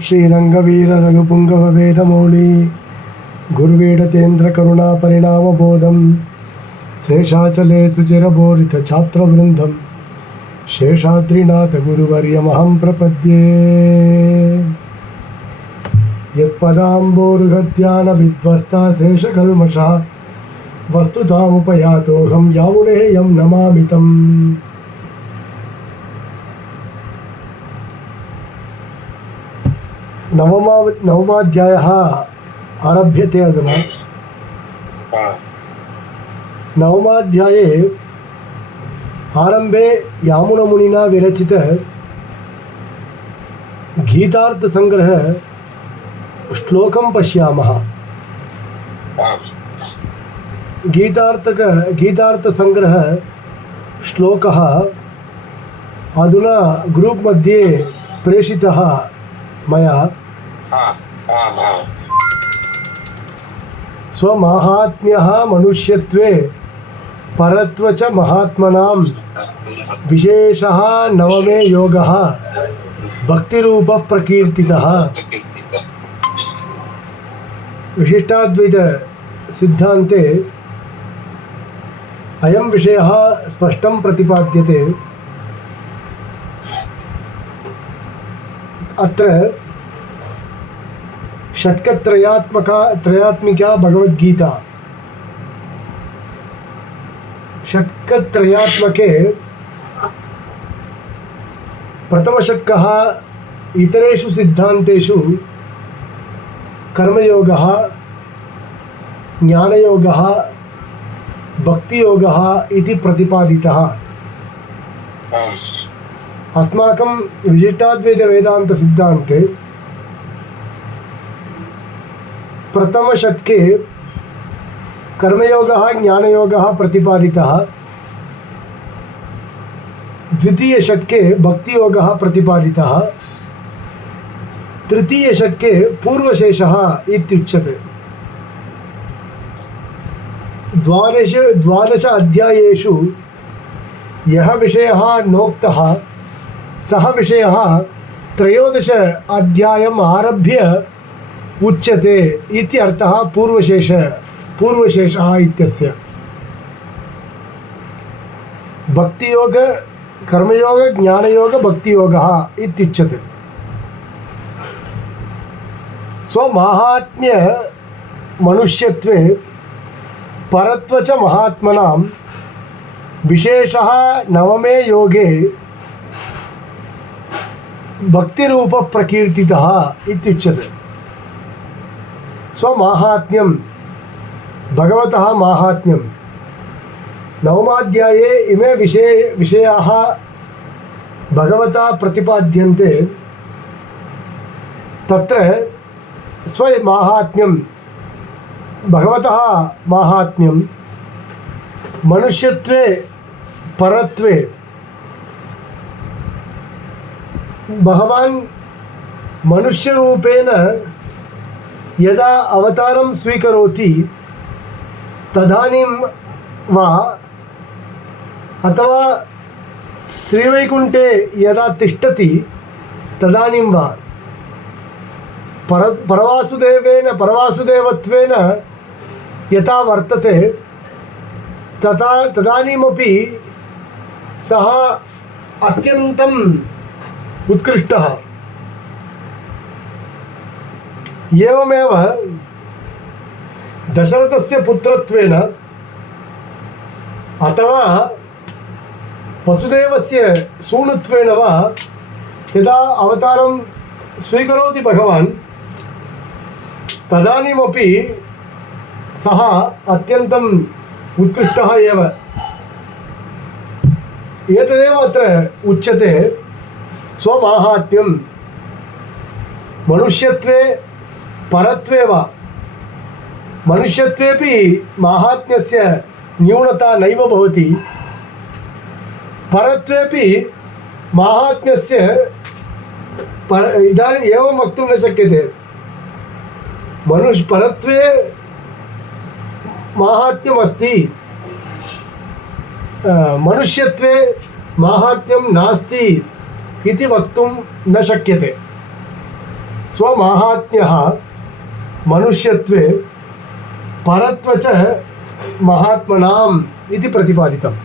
श्रीरंगवीर रघुपुंगव वेदमौली गुरुवीडतेन्द्र करुणा परिणामबोधम शेषाचले सुचिरबोरित छात्रवृंदम शेषाद्रिनाथ गुरुवर्यमहं प्रपद्ये यत्पदाम्बोरुहध्यान विध्वस्ता शेषकल्मषः वस्तुतामुपयातोऽहं यामुनेयं नमामि तम्। नवमाध्यायः आरभ्यते अधुना। नवमाध्याये आरंभे यामुनमुनिना विरचित गीतार्थसंग्रह श्लोकं पश्यामः। गीतार्थसंग्रह श्लोकः अधुना ग्रुप मध्ये प्रेषितः मया। स्वमाहात्म्यः मनुष्यत्वे परत्व च महात्मनां विशेषः नवमे योगः भक्तिरूपः प्रकीर्तितः। विशिष्टाद्वैत सिद्धान्ते अयं विषयः स्पष्टं प्रतिपाद्यते। अत्र षट्कत्रयात्मिका भगवद्गीता। षट्कत्रयात्मके प्रथमषट्कः इतरेषु सिद्धान्तेषु कर्मयोगः, ज्ञानयोगः, भक्तियोगः इति प्रतिपादितः। अस्माकं विशिष्टाद्वैत वेदांत सिद्धान्ते प्रथमषट्के कर्मयोगः, ज्ञानयोगः प्रतिपादितः। द्वितीयषट्के भक्तियोगः प्रतिपादितः। तृतीयषट्के पूर्वशेषः इत्युच्यते। द्वादश अध्यायेषु यः विषयः नोक्तः सः विषयः त्रयोदश अध्यायम् आरभ्य उच्यते इति अर्थः पूर्वशेषः इत्यस्य। भक्तियोग, कर्मयोग, ज्ञानयोग, भक्तियोगः इत्युच्यते। स्वमाहात्म्य मनुष्यत्वे परत्व च महात्मनां विशेषः नवमे योगे भक्तिरूपः प्रकीर्तितः इत्युच्यते। स्वमाहात्म्यं भगवतः माहात्म्यं। नवमाध्याये इमे विषयाः भगवता प्रतिपाद्यन्ते। तत्र स्वमाहात्म्यं भगवतः माहात्म्यं मनुष्यत्वे परत्वे। भगवान् मनुष्यरूपेण यदा अवतारं स्वीकरोति तदानीं वा अथवा श्रीवैकुण्ठे यदा तिष्ठति तदानीं वा परवासुदेवत्वेन यथा वर्तते तदानीमपि सः अत्यन्तम् उत्कृष्टः। एवमेव दशरथस्य पुत्रत्वेन अथवा वसुदेवस्य सूनुत्वेन वा यदा अवतारं स्वीकरोति भगवान् तदानीमपि सः अत्यन्तम् उत्कृष्टः एव। एतदेव अत्र उच्यते। स्वमाहात्म्यं मनुष्यत्वे परत्वे वा। मनुष्यत्वेपि माहात्म्यस्य न्यूनता नैव भवति। परत्वेपि माहात्म्यस्य इदानीम् एवं वक्तुं न शक्यते। परत्वे माहात्म्यमस्ति, मनुष्यत्वे माहात्म्यं नास्ति इति वक्तुं न शक्यते। स्वमाहात्म्यः मनुष्यत्वे परत्वे च महात्मनाम् इति प्रतिपादितम्।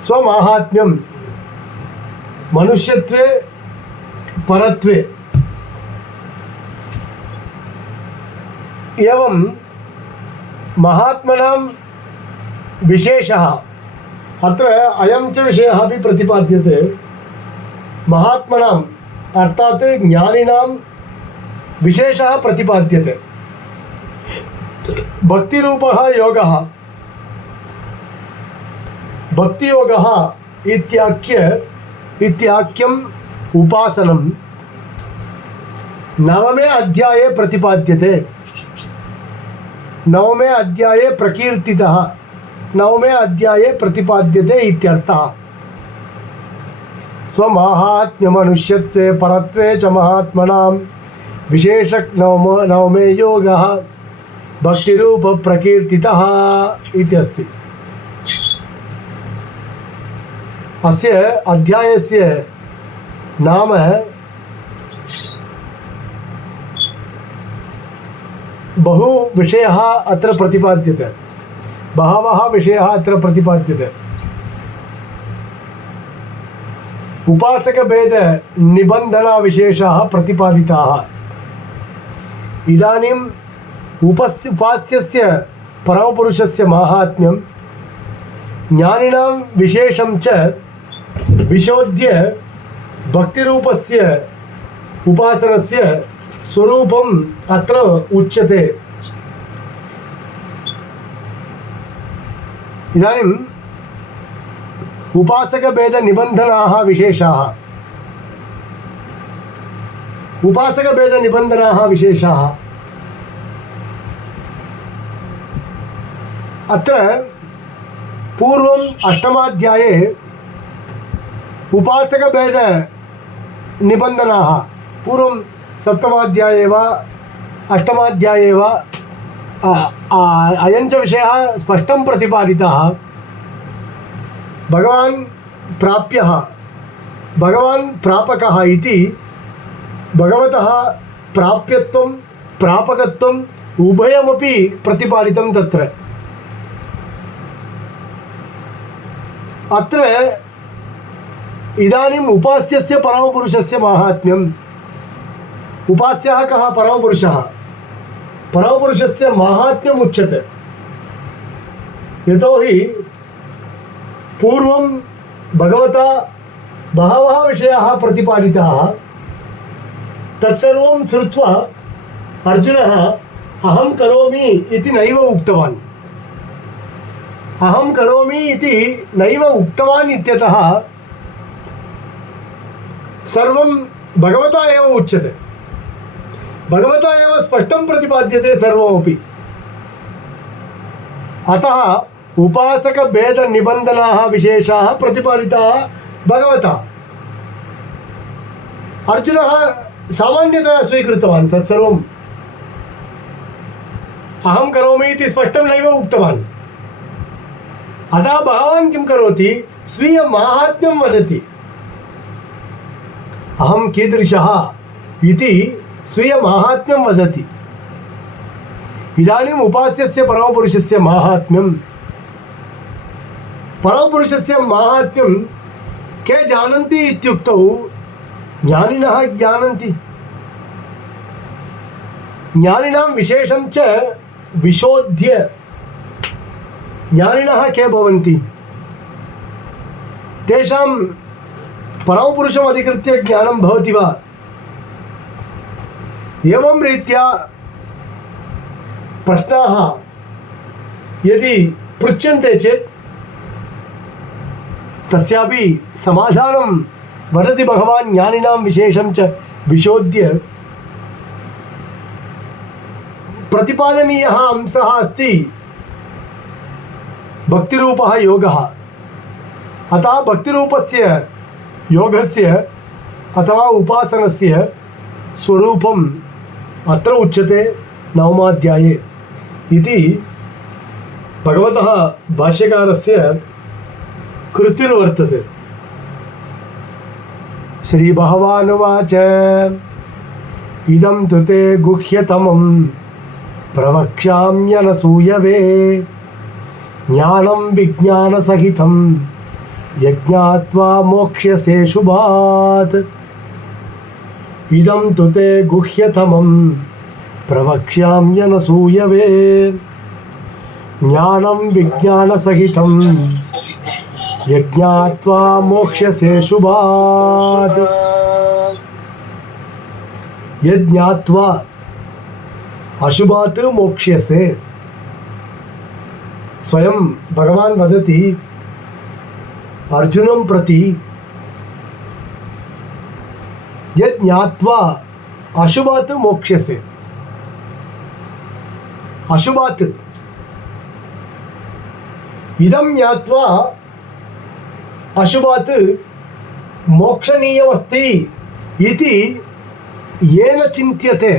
स्वमाहात्म्यं मनुष्यत्वे परत्वे एवं महात्मनां विशेषः अत्र अयं च विषयः अपि प्रतिपाद्यते। महात्मनाम् अर्थात् ज्ञानिनां विशेषः प्रतिपाद्यते। भक्तिरूपः योगः, भक्तियोगः इत्याख्यम् उपासनं नवमे अध्याये प्रतिपाद्यते। नवमे अध्याये प्रकीर्तितः, नवमे अध्याये प्रतिपाद्यते इत्यर्थः। स्वमाहात्म्यमनुष्यत्वे परत्वे च महात्मनां विशेषक नवमे योगः भक्तिरूप प्रकीर्तितः इत्यस्ति। अस्य अध्यायस्य नाम बहु विषयः अत्र प्रतिपाद्यते, बहवः विषयः अत्र प्रतिपाद्यते। उपासकभेद निबन्धनाविशेषाः प्रतिपादिताः। इदानीम् उपास्यस्य परमपुरुषस्य माहात्म्यं ज्ञानिनां विशेषं च विशोध्य भक्तिरूपस्य उपासनस्य स्वरूपम् अत्र उच्यते। इदानीम् उपासकभेदनिबन्धनाः विशेषाः, उपासकभेदनिबन्धनाः विशेषाः अत्र पूर्वम् अष्टमाध्याये उपासकभेदनिबन्धनाः, पूर्वं सप्तमाध्याये वा अष्टमाध्याये वा अयं च विषयः स्पष्टं प्रतिपादितः। भगवान् प्राप्यः, भगवान् प्रापकः इति भगवतः प्राप्यत्वं प्रापकत्वम् उभयमपि प्रतिपादितं तत्र। अत्र इदानीम् उपास्यस्य परमपुरुषस्य माहात्म्यम्, उपास्यः कः? परमपुरुषः। परमपुरुषस्य माहात्म्यम् उच्यते। यतोहि पूर्वं भगवता बहवः विषयाः प्रतिपादिताः। तत्सर्वं श्रुत्वा अर्जुनः अहं करोमि इति नैव उक्तवान्। अहं करोमि इति नैव उक्तवान् इत्यतः सर्वं भगवता एव उच्यते, भगवता एव स्पष्टं प्रतिपाद्यते सर्वमपि। अतः उपासकभेदनिबन्धनाः विशेषाः प्रतिपादिताः भगवता। अर्जुनः सामान्यतया स्वीकृतवान् तत्सर्वम्। अहं करोमि इति स्पष्टं नैव उक्तवान्। अतः भगवान् किं करोति? स्वीयमाहात्म्यं वदति। अहं कीदृशः इति स्वीयमाहात्म्यं वदति। इदानीम् उपास्यस्य परमपुरुषस्य माहात्म्यं, परमपुरुषस्य माहात्म्यं के जानन्ति इत्युक्तौ ज्ञानिनः जानन्ति। ज्ञानिनां विशेषं च विशोध्य ज्ञानिनः के भवन्ति? तेषां परमपुरुषम् अधिकृत्य ज्ञानं भवति वा? एवं रीत्या प्रश्नाः यदि पृच्छन्ते चेत् तस्यापि समाधानं वदति भगवान्। ज्ञानिनां विशेषं च विशोध्य प्रतिपादनीयः अंशः अस्ति भक्तिरूपः योगः। अतः भक्तिरूपस्य योगस्य अथवा उपासनस्य स्वरूपम् अत्र उच्यते नवमाध्याये इति भगवतः भाष्यकारस्य कृतिर्वर्तते। श्रीभगवानुवाच इदं तु ते गुह्यतमं प्रवक्ष्याम्यनसूयवे ज्ञानं विज्ञानसहितं यज्ञात्वा मोक्ष्यसे शुभात्। इदं तु ते गुह्यतमं प्रवक्ष्याम्यनसूयवे ज्ञानं विज्ञानसहितं यज्ञात्वा मोक्ष्यसे शुभात्। यज्ञात्वा अशुभात् मोक्ष्यसे। स्वयं भगवान वदति अर्जुनं प्रति यज्ञात्वा अशुभात् मोक्ष्यसे। अशुभात् इदं ज्ञात्वा अशुभात् मोक्षणीयमस्ति इति येन चिन्त्यते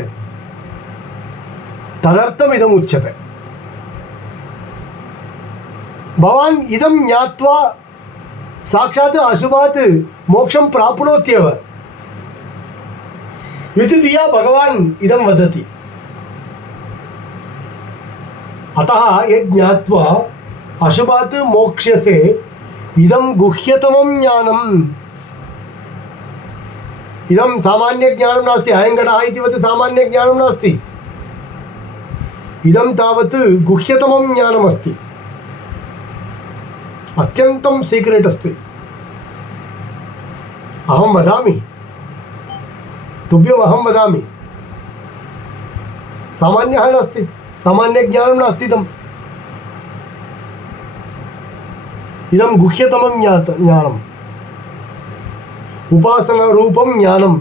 तदर्थम् इदम् उच्यते। भवान् इदं ज्ञात्वा साक्षात् अशुभात् मोक्षं प्राप्नोत्येव इति धिया भगवान् इदं वदति। अतः यज्ञात्वा अशुभात् मोक्ष्यसे इदं गुह्यतमं ज्ञानम्। इदं सामान्यज्ञानं नास्ति, अयङ्गडः इति वत् सामान्यज्ञानं नास्ति। इदं तावत् गुह्यतमं ज्ञानमस्ति, अत्यन्तं सीक्रेट् अस्ति। अहं वदामि, तुभ्यम् अहं वदामि, सामान्यः नास्ति, सामान्यज्ञानं नास्ति। इदं गुह्यतमं ज्ञानम्, उपासनारूपं ज्ञानं,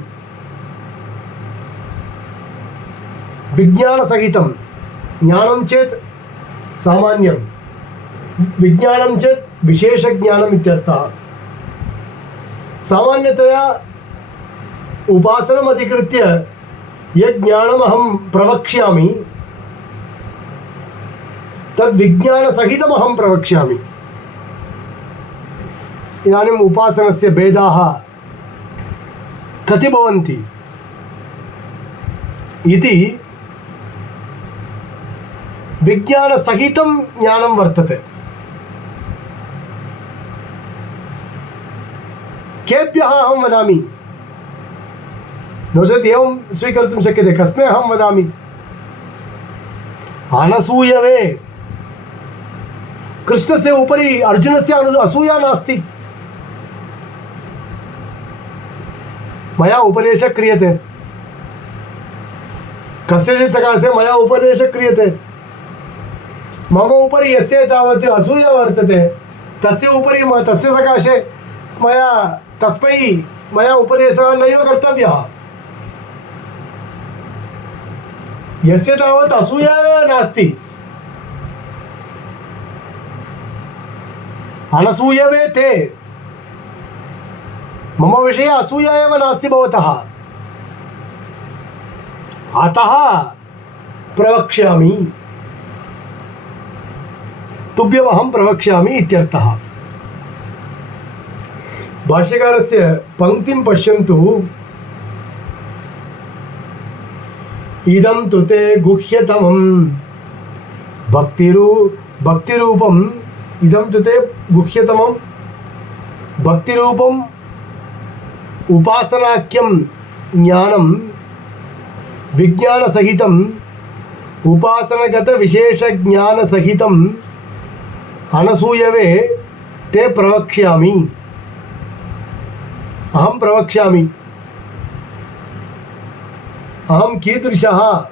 विज्ञानसहितं। ज्ञानं चेत् सामान्यं, विज्ञानं चेत् विशेषज्ञानम् इत्यर्थः। सामान्यतया उपासनम् अधिकृत्य यत् ज्ञानम् अहं प्रवक्ष्यामि तद् विज्ञानसहितम् अहं प्रवक्ष्यामि। इदानीम् उपासनस्य भेदाः कति भवन्ति इति विज्ञानसहितं ज्ञानं वर्तते। केभ्यः अहं वदामि? नो चेत् एवं स्वीकर्तुं शक्यते, कस्मै अहं वदामि? अनसूयवे। कृष्णस्य उपरि अर्जुनस्य असूया नास्ति। मया उपदेशः क्रियते, कस्यचित् सकाशे मया उपदेशः क्रियते, मम उपरि यस्य तावत् असूया वर्तते तस्य उपरि तस्य सकाशे तस्मै मया उपदेशः नैव कर्तव्यः। यस्य तावत् असूया एव नास्ति, अनसूयवे ते। मम विषये असूया एव नास्ति भवतः, अतः प्रवक्ष्यामि, तुभ्यमहं प्रवक्ष्यामि इत्यर्थः। भाष्यकारस्य पंक्तिं पश्यन्तु। इदं तु ते गुह्यतमं भक्तिरूपम्। इदं तु ते गुह्यतमं भक्तिरूपम् उपासनाख्यं ज्ञानं विज्ञानसहितम् उपासनगतविशेषज्ञानसहितम् अनसूयवे ते प्रवक्ष्यामि। अहं प्रवक्ष्यामि। अहं कीदृशः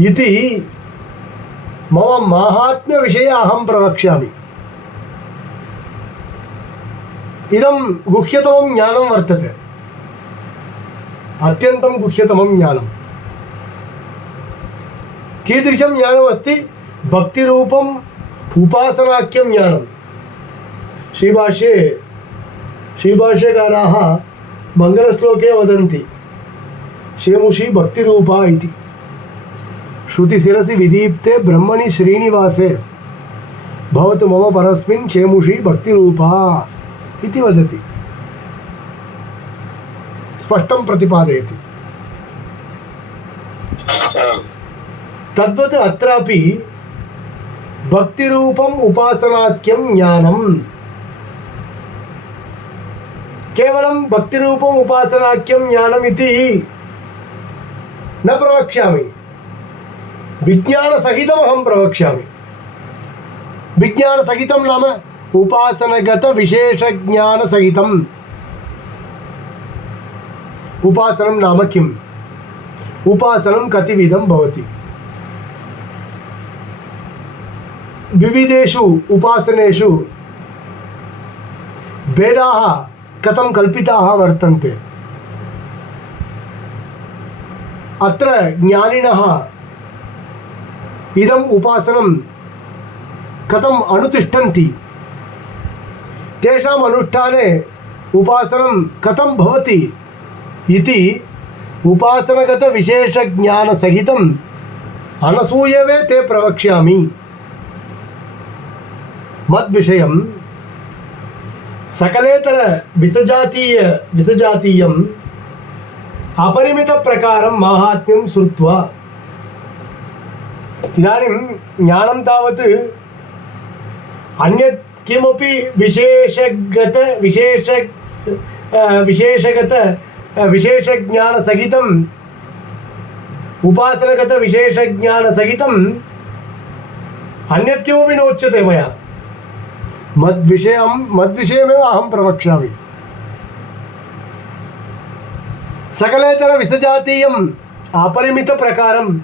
इति मम माहात्म्यविषये अहं प्रवक्ष्यामि। इदं गुह्यतमं ज्ञानं वर्तते, अत्यन्तं गुह्यतमं ज्ञानं। कीदृशं ज्ञानमस्ति? भक्तिरूपम् उपासनाख्यं ज्ञानं। श्रीभाष्यकाराः मङ्गलश्लोके वदन्ति शेमुषी भक्तिरूपा इति। श्रुतिशिरसि विदीप्ते ब्रह्मणि श्रीनिवासे भवतु मम परस्मिन् शेमुषी भक्तिरूपा इति वदति। स्पष्टं प्रतिपादयति। तद्वत् अत्रापि भक्तिरूपम् उपासनाख्यं ज्ञानम्। केवलं भक्तिरूपम् उपासनाख्यं ज्ञानम् इति न प्रवक्ष्यामि, विज्ञानसहितम् अहं प्रवक्ष्यामि। विज्ञानसहितं नाम उपासनगतविशेषज्ञानसहितम्। उपासनं नाम किम्? उपासनं कतिविधं भवति? विविधेषु उपासनेषु भेदाः कथं कल्पिताः वर्तन्ते। अत्र ज्ञानिनः इदम् उपासनं कथम् अनुतिष्ठन्ति, तेषाम् अनुष्ठाने उपासनं कथं भवति इति उपासनगतविशेषज्ञानसहितम् अनसूयवे ते प्रवक्ष्यामि। मद्विषयं सकलेतर विसजातीयम् अपरिमितप्रकारं माहात्म्यं श्रुत्वा, इदानीं ज्ञानं तावत् अन्यत् किमपि विशेषज्ञानसहितम् उपासनगतविशेषज्ञानसहितम् अन्यत् किमपि नोच्यते मया। मद्विषयमेव अहं प्रवक्ष्यामि। सकलेतर विसजातीयम् अपरिमितप्रकारम्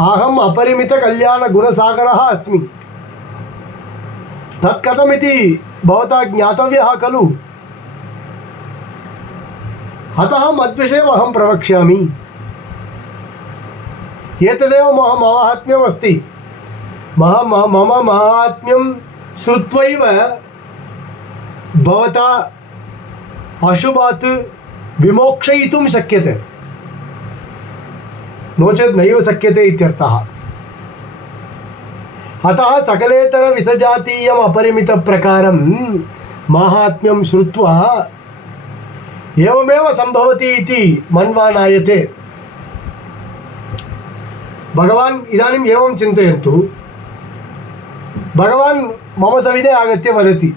अहम् अपरिमितकल्याणगुणसागरः अस्मि। तत् कथमिति भवता ज्ञातव्यः खलु। अतः मद्विषयम् अहं प्रवक्ष्यामि। एतदेव मम माहात्म्यमस्ति। मम माहात्म्यं श्रुत्वैव भवता अशुभात् विमोक्षयितुं शक्यते, नो चेत् नैव शक्यते इत्यर्थः। अतः सकलेतर विसजातीयम् अपरिमितप्रकारं माहात्म्यं श्रुत्वा एवमेव सम्भवति इति मन्वानायते। भगवान् इदानीम् एवं चिन्तयन्तु, भगवान् मम सविधे आगत्य वदति,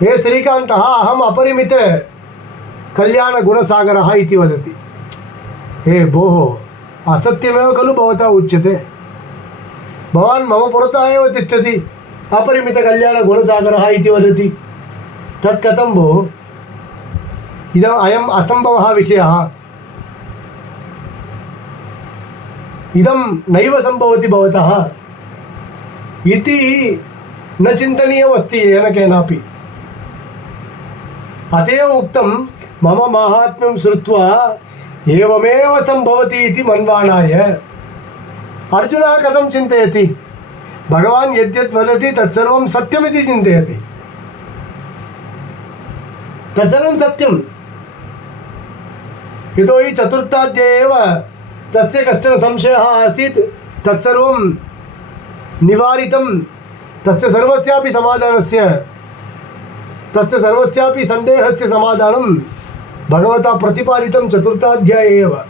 हे श्रीकान्तः, अहम् अपरिमित कल्याणगुणसागरः इति वदति। हे भोः, असत्यमेव खलु भवता उच्यते। भवान् मम पुरतः एव तिष्ठति, अपरिमितकल्याणगुणसागरः इति वदति। तत् कथं भोः? अयम् असम्भवः विषयः। इदं नैव सम्भवति भवतः इति न चिन्तनीयमस्ति येन केनापि। अत एव उक्तं मम माहात्म्यं श्रुत्वा एवमेव सम्भवति इति मन्वानाय। अर्जुनः कथं चिन्तयति? भगवान् यद्यद् वदति तत्सर्वं सत्यमिति चिन्तयति। तत्सर्वं सत्यं। यतोहि चतुर्थाध्याये एव तस्य कश्चन संशयः आसीत्, तत्सर्वं निवारितं। तस्य सर्वस्यापि समाधानस्य, तस्य सर्वस्यापि सन्देहस्य समाधानं भगवता प्रतिपादितं चतुर्थाध्याये एव।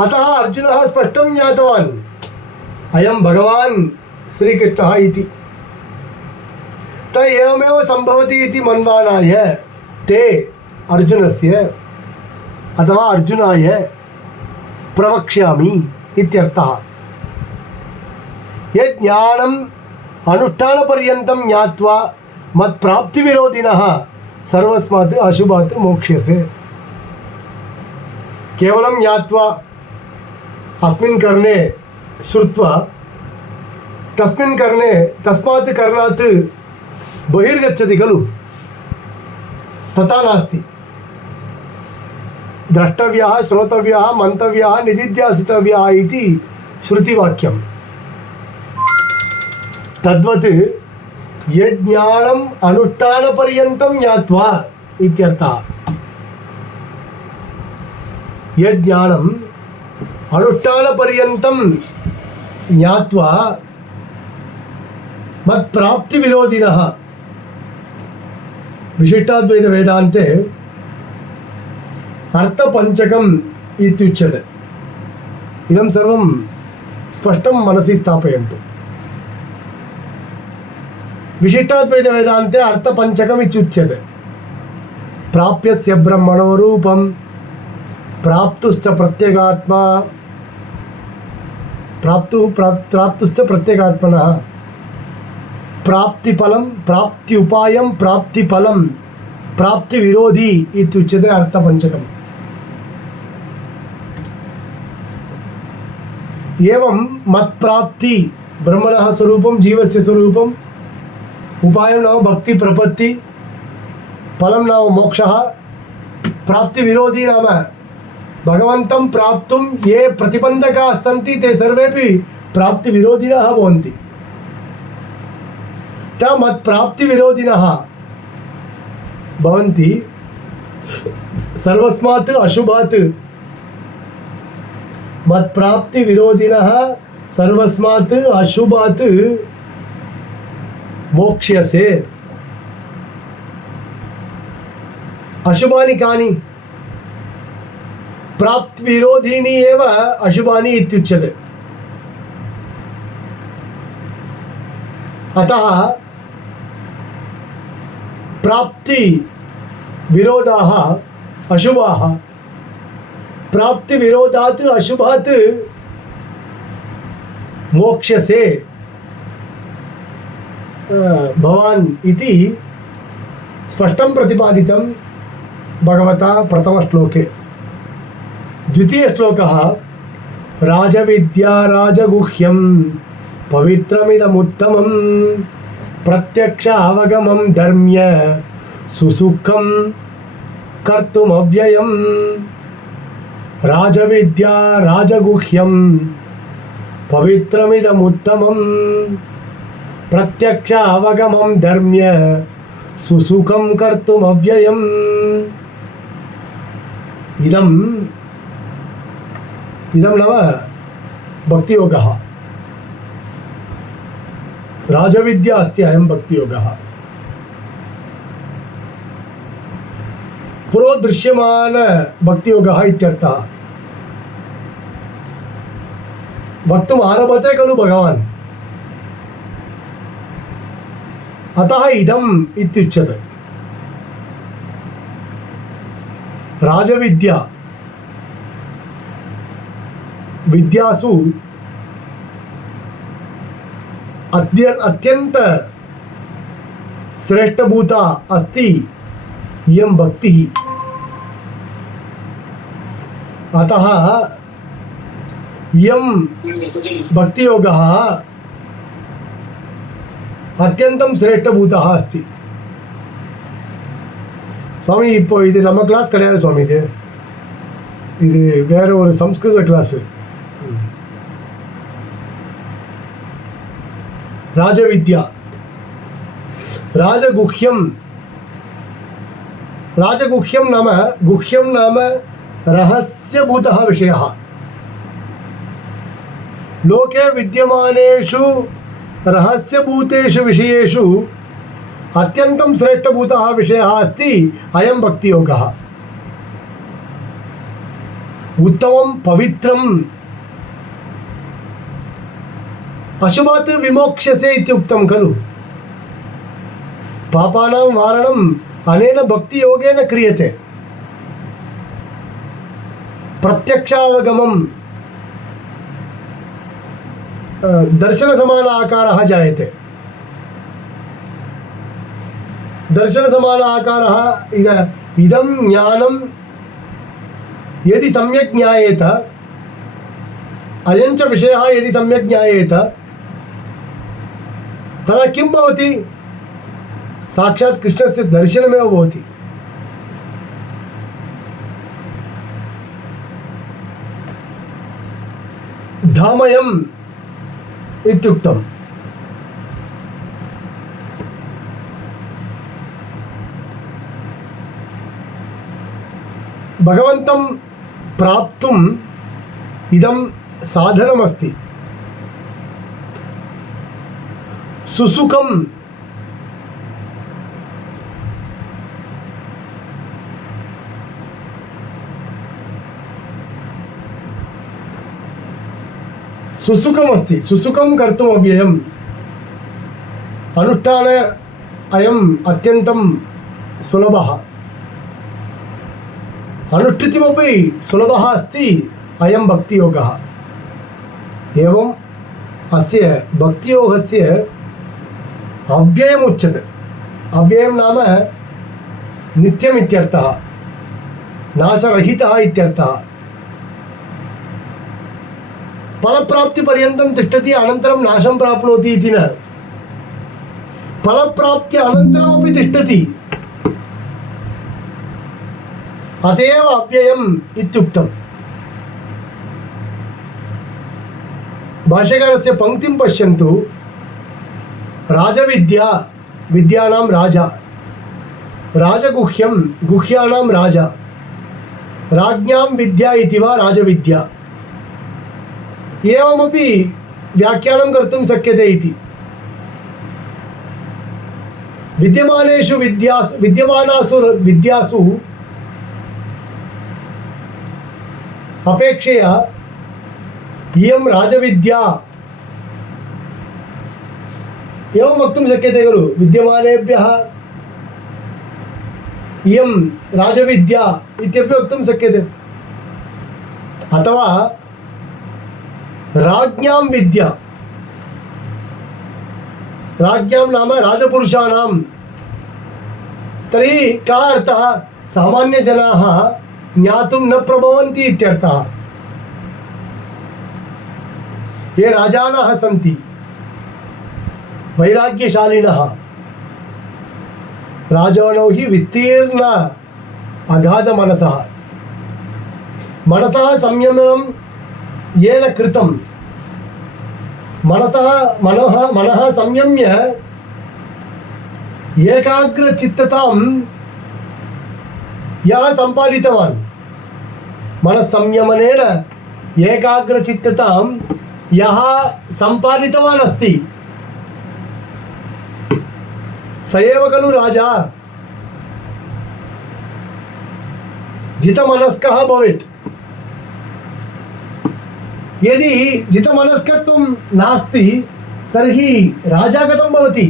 अतः अर्जुनः स्पष्टं ज्ञातवान् अयं भगवान् श्रीकृष्णः इति। एवमेव सम्भवति इति मन्वानाय ते अर्जुनस्य अथवा अर्जुनाय प्रवक्ष्यामि इत्यर्थः। यत् ज्ञानम् अनुष्ठानपर्यन्तं ज्ञात्वा मत्प्राप्तिविरोधिनः सर्वस्मात् अशुभात् मोक्ष्यसे। केवलं ज्ञात्वा अस्मिन् कर्णे श्रुत्वा तस्मिन् कर्णे तस्मात् कर्णात् बहिर्गच्छति खलु, तथा नास्ति। द्रष्टव्यः, श्रोतव्यः, मन्तव्यः, निदिध्यासितव्यः इति श्रुतिवाक्यं। तद्वत् यज्ञानम् अनुष्ठानपर्यन्तं ज्ञात्वा इत्यर्थः। यज्ञानम् अनुष्ठानपर्यन्तं ज्ञात्वा मत्प्राप्तिविरोधिनः विशिष्टाद्वैत वेदान्ते अर्थपञ्चकम् इत्युच्यते। इदं सर्वं स्पष्टं मनसि स्थापयन्तु। विशिष्टाद्वैत वेदान्ते अर्थपञ्चकम् इत्युच्यते। प्राप्यस्य ब्रह्मणो रूपं, प्राप्तुश्च प्रत्यगात्मा, प्राप्तुश्च प्रत्यगात्मनः, प्राप्तिफलं, प्राप्त्युपायं, प्राप्तिफलं, प्राप्तिविरोधी इत्युच्यते अर्थपञ्चकम्। एवं मत्प्राप्ति ब्रह्मणः स्वरूपं, जीवस्य स्वरूपं, उपायं नाम भक्ति प्रपत्ति, फलं नाम मोक्षः, प्राप्तिविरोधी नाम भगवन्तं प्राप्तुं ये प्रतिबन्धकाः सन्ति ते सर्वेपि प्राप्तिविरोधिनः भवन्ति। ता मत्प्राप्तिविरोधिनः भवन्ति सर्वस्मात् अशुभात्। मत्प्राप्तिविरोधिनः सर्वस्मात् अशुभात् मोक्ष्यसे। अशुभानि कानि? प्राप्तिविरोधिनी एव अशुभानि इत्युच्यते। अतः प्राप्तिविरोधाः अशुभाः, प्राप्तिविरोधात् अशुभात् मोक्ष्यसे भवान् इति स्पष्टं प्रतिपादितं भगवता प्रथमश्लोके। द्वितीयश्लोकः राजविद्या राजगुह्यं पवित्रमिदमुत्तमं प्रत्यक्ष अवगमं धर्म्य सुसुखं कर्तुमव्ययम्। राजविद्या राजगुह्यं पवित्रमिदमुत्तमं प्रत्यक्ष अवगमं धर्म्य सुसुखं कर्तुमव्ययम्। इदं नाम भक्तियोगः। राजविद्या अस्ति अयं भक्तियोगः। पुरोदृश्यमान भक्तियोगः इत्यर्थः। वक्तुम् आरभते खलु भगवान्, अतः इदम् इत्युच्यते। राजविद्या, विद्यासु अत्यंत श्रेष्ठभूता अस्ति इयं भक्तिः। अतः इयं भक्तियोगः अत्यन्तं श्रेष्ठभूतः अस्ति। சுவாமி இப்போ இது நம்ம கிளாஸ் கிடையாது சுவாமி, இது வேற ஒரு சம்ஸ்கிருத கிளாஸ். राजविद्या राजगुह्यं, राजगुह्यं नाम, गुह्यं नाम रहस्यभूतः विषयः। लोके विद्यमानेषु रहस्यभूतेषु विषयेषु अत्यन्तं श्रेष्ठभूतः विषयः अस्ति अयं भक्तियोगः। उत्तमं पवित्रम् अशुभात् विमोक्ष्यसे इत्युक्तं खलु। पापानां वारणम् अनेन भक्तियोगेन क्रियते। प्रत्यक्षावगमं दर्शनसमान आकारः जायते। दर्शनसमान आकारः इदं ज्ञानं यदि सम्यक् ज्ञायेत, अयं च विषयः यदि सम्यक् ज्ञायेत, तदा किं भवति? साक्षात् कृष्णस्य दर्शनमेव भवति। धामयम् इत्युक्तम्। भगवन्तं प्राप्तुम् इदं साधनमस्ति। सुसुखं सुसुखमस्ति सुसुखं कर्तुम् अव्ययम् अनुष्ठान अयम् अत्यन्तं सुलभः अनुष्ठितमपि सुलभः अस्ति अयं भक्तियोगः एवम् अस्य भक्तियोगस्य अव्ययम् उच्यते अव्ययं नाम नित्यम् इत्यर्थः नाशरहितः इत्यर्थः फलप्राप्तिपर्यन्तं तिष्ठति अनन्तरं नाशं प्राप्नोति इति न फलप्राप्ति अनन्तरमपि तिष्ठति अत एव अव्ययम् इत्युक्तम् भाष्यकारस्य पंक्तिं पश्यन्तु राजविद्या विद्यानां राजा राजगुह्यं गुह्यानां राजा राज्ञां विद्या इति वा राजविद्या एवमपि व्याख्यानं कर्तुं शक्यते इति विद्यमानासु विद्यासु अपेक्षया इयं राजविद्या एवं वक्तुं शक्यते खलु विद्यमानेभ्यः इयं राजविद्या इत्यपि वक्तुं शक्यते अथवा राज्ञां विद्या राज्ञां नाम राजपुरुषाणां तर्हि कः अर्थः सामान्यजनाः ज्ञातुं न प्रभवन्ति इत्यर्थः ये राजानः सन्ति वैराग्यशालिनः राजानौ हि विस्तीर्ण अगाधमनसः मनसः संयमनं येन कृतं मनः संयम्य एकाग्रचित्ततां यः सम्पादितवान् मनस्संयमनेन एकाग्रचित्ततां यः सम्पादितवान् अस्ति स एव खलु राजा जितमनस्कः भवेत् यदि जितमनस्कत्वं नास्ति तर्हि राजा कथं भवति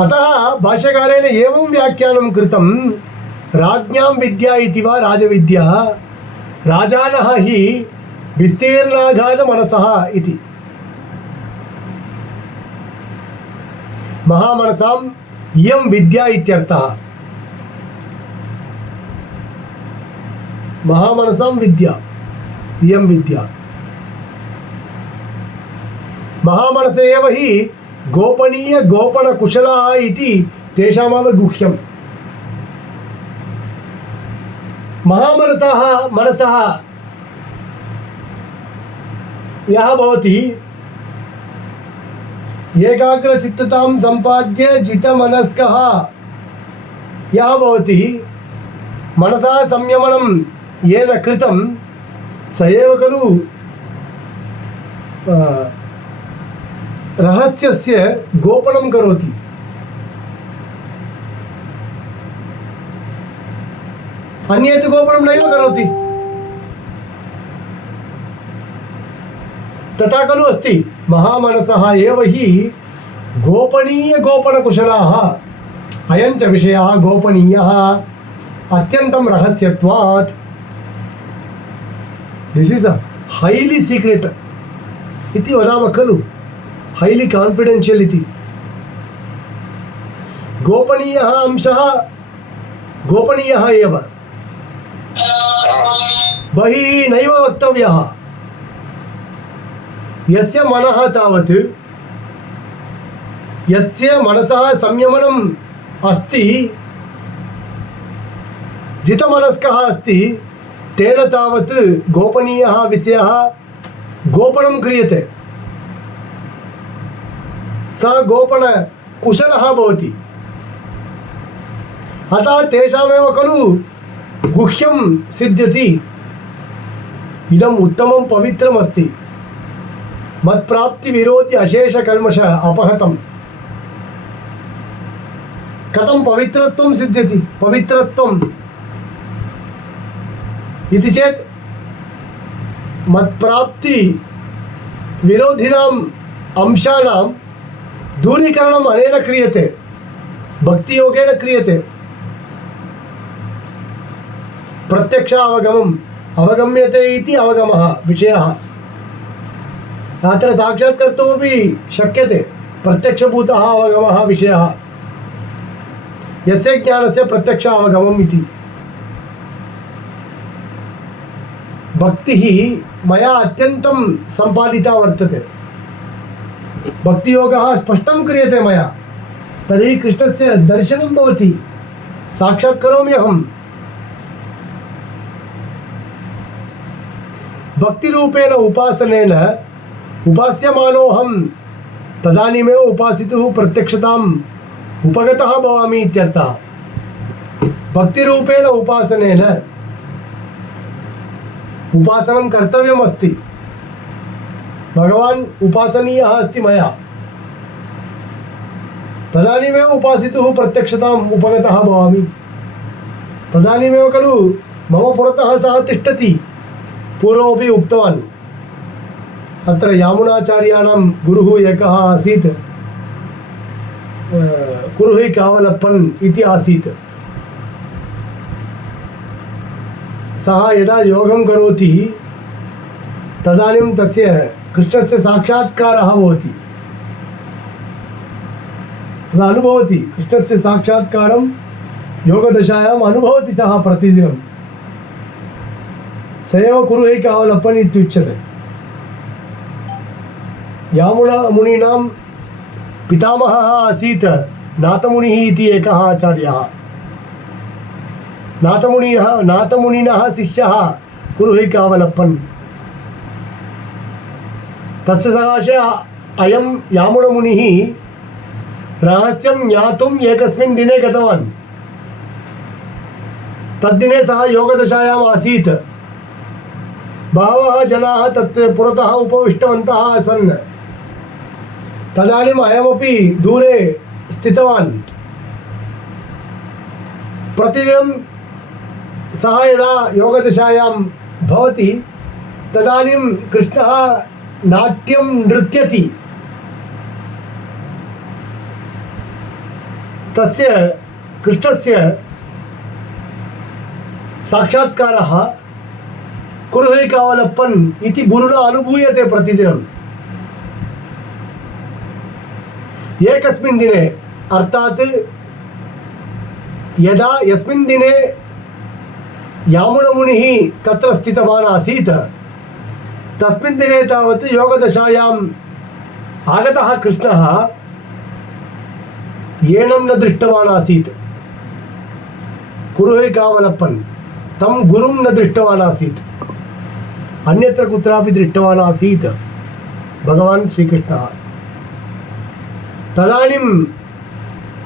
अतः भाष्यकारेण एवं व्याख्यानं कृतं राज्ञां विद्या इति वा राजविद्या राजानः हि विस्तीर्णागाधमनसः इति महामनसाम् इयं विद्या इत्यर्थः महामनसां विद्या इयं विद्या महामनस एव हि गोपनीय गोपनकुशलः इति तेषामेव गुह्यम् महामनसः मनसः यः भवति एकाग्रचित्ततां सम्पाद्य जितमनस्कः यः भवति मनसः संयमनं येन कृतं स एव खलु रहस्यस्य गोपनं करोति अन्ये तु गोपनं नैव करोति तथा खलु अस्ति महामनसः एव हि गोपनीय गोपनकुशलाः अयं च विषयः गोपनीयः अत्यन्तं रहस्यत्वात् this is a highly secret इति वदामः खलु हैली कॉन्फिडेंशियल इति गोपनीयः अंशः गोपनीयः एव बहिः नैव वक्तव्यः यस्य मनः तावत् यस्य मनसः संयमनम् अस्ति जितमनस्कः अस्ति तेन तावत् गोपनीयः विषयः गोपनं क्रियते सः गोपनकुशलः भवति अतः तेषामेव खलु गुह्यं सिद्ध्यति इदम् उत्तमं पवित्रम् अस्ति मत्प्राप्ति विरोधि अशेष कल्मष अपहतम् कथं पवित्रत्वं सिद्ध्यति पवित्रत्वम् इति चेत् मत्प्राप्ति विरोधिनाम् अंशानां दूरीकरणम् अनेन क्रियते, भक्तियोगेन क्रियते। प्रत्यक्ष अवगमम् अवगम्यते इति अवगमः विषयः। अत्र साक्षात् कर्तुमपि शक्यते। प्रत्यक्षभूतः अवगमः विषयः, यस्य ज्ञानस्य प्रत्यक्ष अवगमम् इति। भक्तिः मया अत्यन्तं सम्पादिता वर्तते। भक्तियोगः स्पष्टं क्रियते मया, तर्हि कृष्णस्य दर्शनं भवति, साक्षात् करोमि अहम्। भक्तिरूपेण उपासनेन उपास्यमानोऽहं तदानीमेव उपासितुः प्रत्यक्षताम् उपगतः भवामि इत्यर्थः। भक्तिरूपेण उपासनेन उपासनं कर्तव्यमस्ति। भगवान् उपासनीयः अस्ति मया, तदानीमेव उपासितुः प्रत्यक्षताम् उपगतः भवामि। तदानीमेव खलु मम पुरतः सः तिष्ठति। पूर्वमपि उक्तवान्, अत्र यामुनाचार्याणां गुरुः एकः आसीत्, कुरुहि कावलप्पन् इति आसीत्। सः यदा योगं करोति तदानीं तस्य कृष्णस्य साक्षात्कारः भवति। तदा अनुभवति, कृष्णस्य साक्षात्कारं योगदशायाम् अनुभवति सः प्रतिदिनं। स एव कुरुहि कावलप्पन् इत्युच्यते। यामुनामुनीनां पितामहः आसीत् नाथमुनिः इति एकः आचार्यः। नाथमुनिनः शिष्यः कुरुहि कावलप्पन्। तस्य सकाशे अयं यामुनमुनिः रहस्यं ज्ञातुम् एकस्मिन् दिने गतवान्। तद्दिने सः योगदशायाम् आसीत्। बहवः जनाः तत् पुरतः उपविष्टवन्तः आसन्। तदानीम् अयमपि दूरे स्थितवान्। प्रतिदिनं सः यदा योगदशायां भवति तदानीं कृष्णः नाट्यं नृत्यति। तस्य कृष्णस्य साक्षात्कारः कुरुहि कावलप्पन् इति गुरुणा अनुभूयते प्रतिदिनम्। एकस्मिन् दिने, अर्थात् यदा यस्मिन् दिने यामुनमुनिः तत्र स्थितवान् आसीत्, तस्मिन् दिने तावत् योगदशायाम् आगतः कृष्णः येनं न दृष्टवान् आसीत्। कुरुहि कावलप्पन् तं गुरुं न दृष्टवान् आसीत्, अन्यत्र कुत्रापि दृष्टवान् आसीत् भगवान् श्रीकृष्णः। तदानीं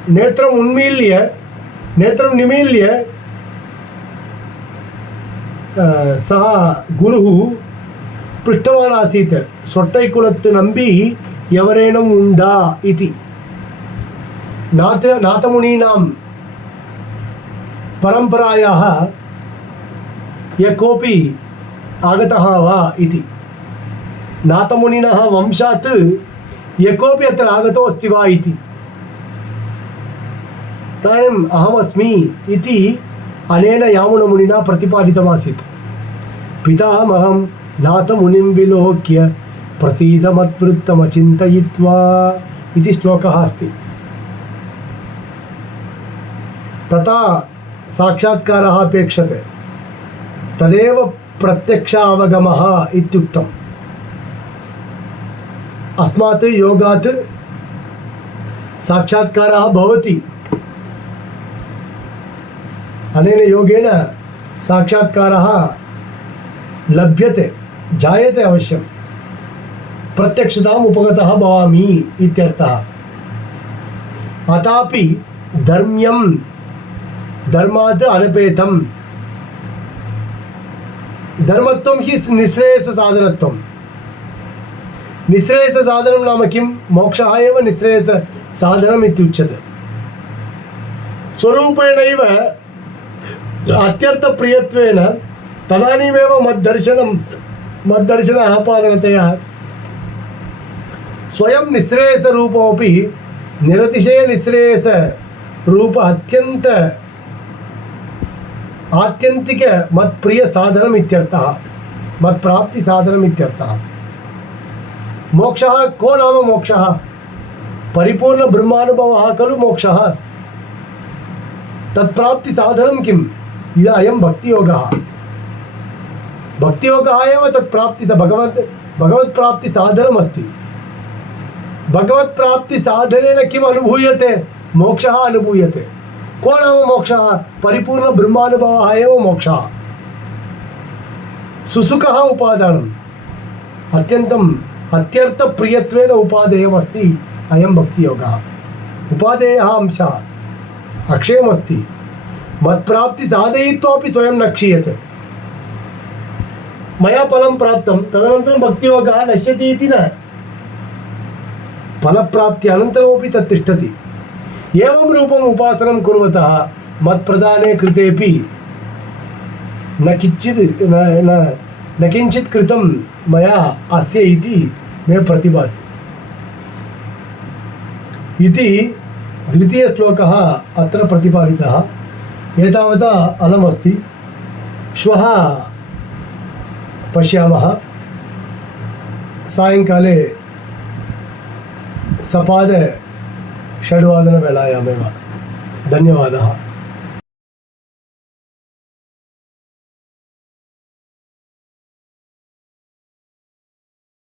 नेत्रं निमील्य सः गुरुः पृष्टवान् आसीत्, सोट्टैकुलत्तु नम्बी एवरेणुम् उण्डा इति। नाथमुनीनां परम्परायाः यः कोऽपि आगतः वा इति। नाथमुनिनः वंशात् यः कोऽपि अत्र आगतो अस्ति वा इति। तदानीम् अहमस्मि इति अनेन यामुनमुनिना प्रतिपादितमासीत्। पितामहं नाथमुनिं विलोक्य प्रसीद मत्वृत्तमचिन्तयित्वा इति श्लोकः अस्ति। तथा साक्षात्कारः अपेक्षते, तदेव प्रत्यक्षावगमः इत्युक्तम्। अस्मात् योगात् साक्षात्कारः भवति। अनेन योगेन साक्षात्कारः लभ्यते, जायते अवश्यं। प्रत्यक्षताम् उपगतः भवामि इत्यर्थः। अथापि धर्म्यं धर्मात् अनपेतं। धर्मत्वं हि निःश्रेयससाधनत्वं। निःश्रेयससाधनं नाम किं? मोक्षः एव निःश्रेयससाधनम् इत्युच्यते। स्वरूपेणैव अत्यर्थप्रियत्वेन तदानीमेव मद्दर्शनं मद्दर्शन आपादनतया स्वयं निःश्रेयसरूपमपि निरतिशयनिःश्रेयसरूप आत्यन्तिक मत्प्रिय साधनम् इत्यर्थः, मत्प्राप्ति साधनम् इत्यर्थः। मोक्षः को नाम मोक्षः? परिपूर्ण ब्रह्मानुभवः खलु मोक्षः। तत्प्राप्ति साधनं किम्? अयं भक्तियोगः। भक्तियोगः एव तत्प्राप्ति भगवत्प्राप्ति साधनम् अस्ति। भगवत्प्राप्ति साधनेन किम् अनुभूयते? मोक्षः अनुभूयते। को नाम मोक्षः? परिपूर्ण ब्रह्मानुभवः एव मोक्षः। सुसुखः उपादानम्, अत्यन्तम् अत्यर्थप्रियत्वेन उपादेयमस्ति अयं भक्तियोगः। उपादेयः अंशः अक्षयमस्ति। मत्प्राप्ति साधयित्वापि स्वयं न क्षीयते। मया फलं प्राप्तं, तदनन्तरं भक्तियोगः नश्यति इति न, फलप्राप्ति अनन्तरमपि तत् तिष्ठति। एवं रूपम् उपासनं कुर्वतः मत्प्रदाने कृतेपि न किञ्चित् कृतं मया अस्य इति मे प्रतिभाति इति द्वितीयश्लोकः अत्र प्रतिपादितः। एतावता अलमस्ति। श्वः पश्यामः सायङ्काले सपाद 6:15 धन्यवादः।